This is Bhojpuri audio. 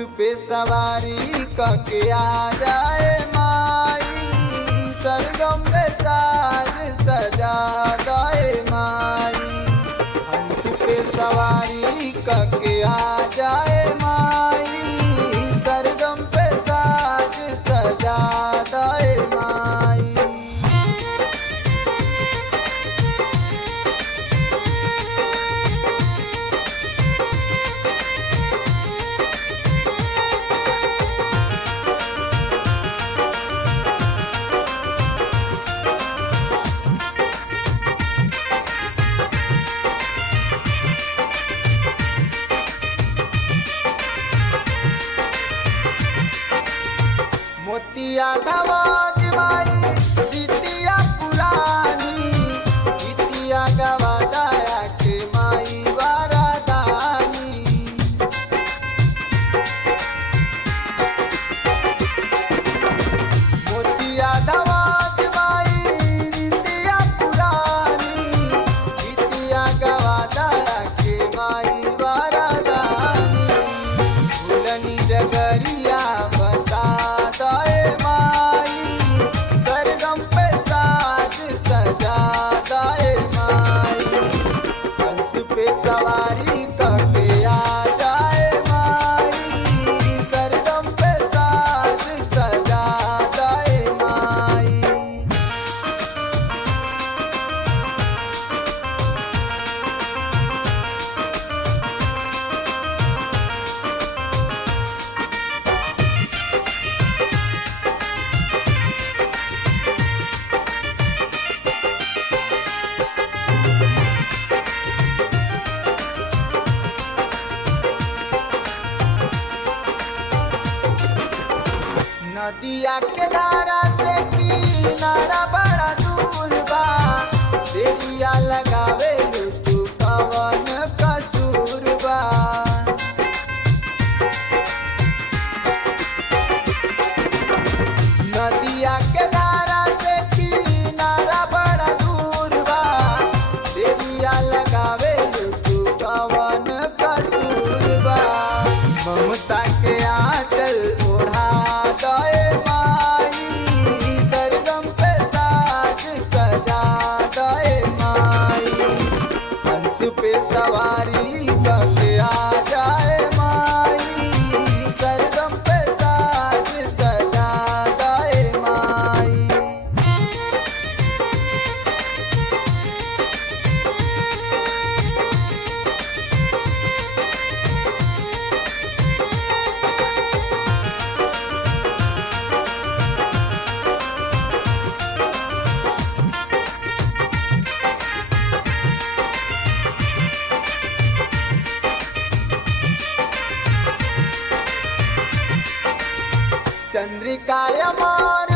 पे सवारी कके आ जाए माई, सरगम में साज सजा दाए माई। हंस पे सवारी कके आ जाए माई, सरगम पे साज सजा दाए माई। मोतिया नवाज माई रीतिया पुरानी, रीतिया गवा दया के माई वरदानी। मोतिया नवाज माई रीतिया पुरानी, रीतिया गवा दया के माई वरदानी। भूलनी डगरिया बता दाए माई, सरगम पे साज सजा दाए माई। हंस पे सवारी करके आ जाए माई, सरगम पे साज सजा दाए माई। नदिया के धारा से किनारा बड़ा दूर बा, देरिया लगावे तू कवन कसूर बा। नदिया के धारा से किनारा बड़ा दूर बा, देरिया लगावे तू कवन कसूर बा। ममता के आंचल ओढ़ा दाए माई, सरगम पे साज सजा दाए माई। हंस पे सवारी करके आ जाए माई, सरगम पे साज सजा दाए माई। चंद्रिका अमर